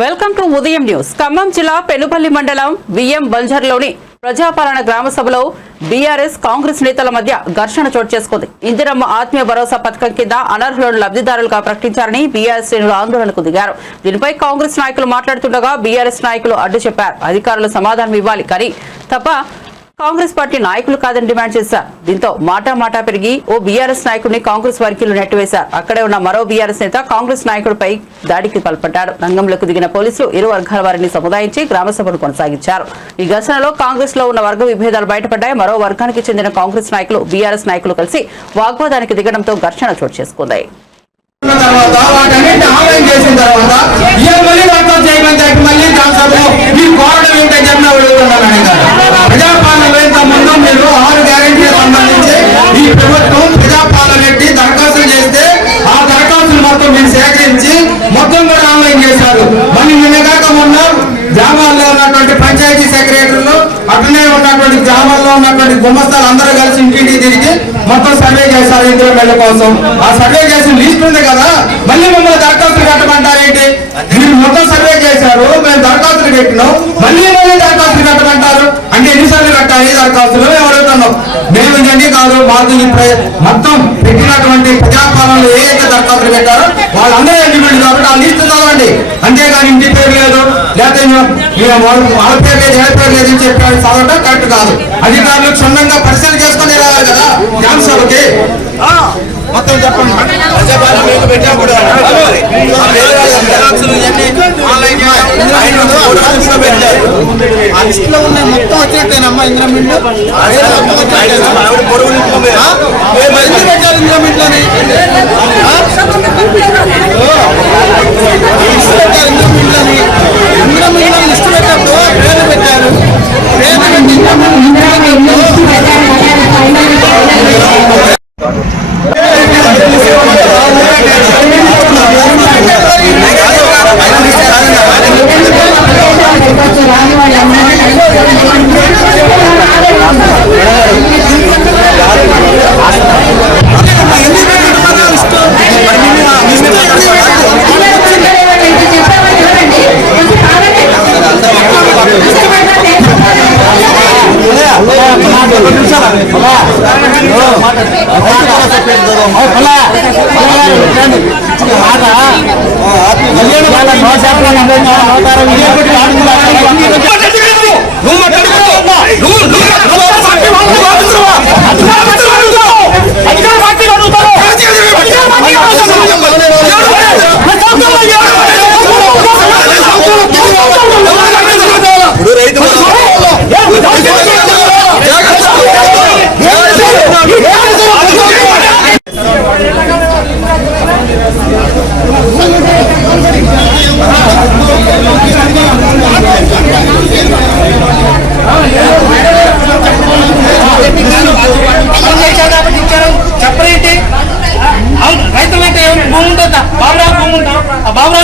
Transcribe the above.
Welcome to ఉదయం news. Khammam జిల్లా పెనుపల్లి మండలం విఎం బంజర్లోని ప్రజాపాలన గ్రామ సభలో బీఆర్ఎస్ కాంగ్రెస్ నేతల మధ్య ఘర్షణ చోటు చేసుకుంది. ఇందిరమ్మ ఆత్మీయ భరోసా పథకం కింద అనర్హులను లబ్ధిదారులుగా ప్రకటించారని బీఆర్ఎస్ శ్రేణులు ఆందోళనకు దిగారు. దీనిపై కాంగ్రెస్ నాయకులు మాట్లాడుతుండగా బీఆర్ఎస్ నాయకులు అడ్డు చెప్పారు. అధికారులు సమాధానం ఇవ్వాలి కానీ తప్ప కాంగ్రెస్ పార్టీ నాయకులు కాదని డిమాండ్ చేశారు. దీంతో మాటా పెరిగి ఓ బీఆర్ఎస్ నాయకుడిని కాంగ్రెస్ వర్గీయులు నెట్టివేశారు. అక్కడే ఉన్న మరో బీఆర్ఎస్ నేత కాంగ్రెస్ నాయకుడిపై దాడికి పాల్పడ్డాడు. రంగంలోకి దిగిన పోలీసులు ఇరు వర్గాల వారిని సముదాయించి గ్రామసభను కొనసాగించారు. ఈ ఘర్షణలో కాంగ్రెస్ లో ఉన్న వర్గ విభేదాలు బయటపడ్డాయి. మరో వర్గానికి చెందిన కాంగ్రెస్ నాయకులు బీఆర్ఎస్ నాయకులు కలిసి వాగ్వాదానికి దిగడంతో ఘర్షణ చోటు చేసుకుంది. దరఖాస్తులు చేస్తే ఆ దరఖాస్తులు మొత్తం మీరు సేకరించి మొత్తం కూడా ఆన్లైన్ చేశారు. మళ్ళీ నిన్నగాక మొన్న గ్రామాల్లో ఉన్నటువంటి పంచాయతీ సెక్రటరీలు అట్లనే ఉన్నటువంటి గ్రామాల్లో ఉన్నటువంటి గుమస్తాలు అందరూ కలిసి ఇంటింటికి తిరిగి మొత్తం సర్వే చేశారు. ఇందులో నెల కోసం ఆ సర్వే చేసిన లిస్ట్ ఉంది కదా, మళ్ళీ మమ్మల్ని దరఖాస్తులు కట్టమంటారేంటి? మీరు మొత్తం సర్వే చేశారు, మేము దరఖాస్తులు పెట్టినాం, మళ్ళీ దరఖాస్తులు కట్టమంటారు అంటే ఎన్నిసార్లు కట్టాలి దరఖాస్తులు మేము అడుగుతున్నాం. మేము ఇవన్నీ కాదు, మాకు మొత్తం పెట్టినటువంటి ప్రజాపాలనలో ఏదైతే దరఖాస్తులు పెట్టారో వాళ్ళందరూ ఎలిజిబిలిటీ కాబట్టి ఆ లిస్ట్ చదవండి. అంతేగాని ఇంటి పేరు లేదు లేకపోతే వాళ్ళ పేరు లేదు ఏ పేరు లేదని చెప్పి చదవటం కరెక్ట్ కాదు. అధికారులు క్షుణ్ణంగా పరిశీలన చేసుకుని రావాలి కదా గ్రామ సభకి. మొత్తం చెప్పండి. ఆ లిస్ట్ లో ఉన్నాయి మొత్తం వచ్చేటేనమ్మా. ఇంద్రమింట్ పెట్టారు ఇంద్రమింట్లోని ఇంద్రమింట్లో లిస్ట్ పెట్టినప్పుడు పేర్లు పెట్టారు. రైతులైతే భూమి ఉంటుందా? బాబురావు భూమి ఉంటాం, బాబురావు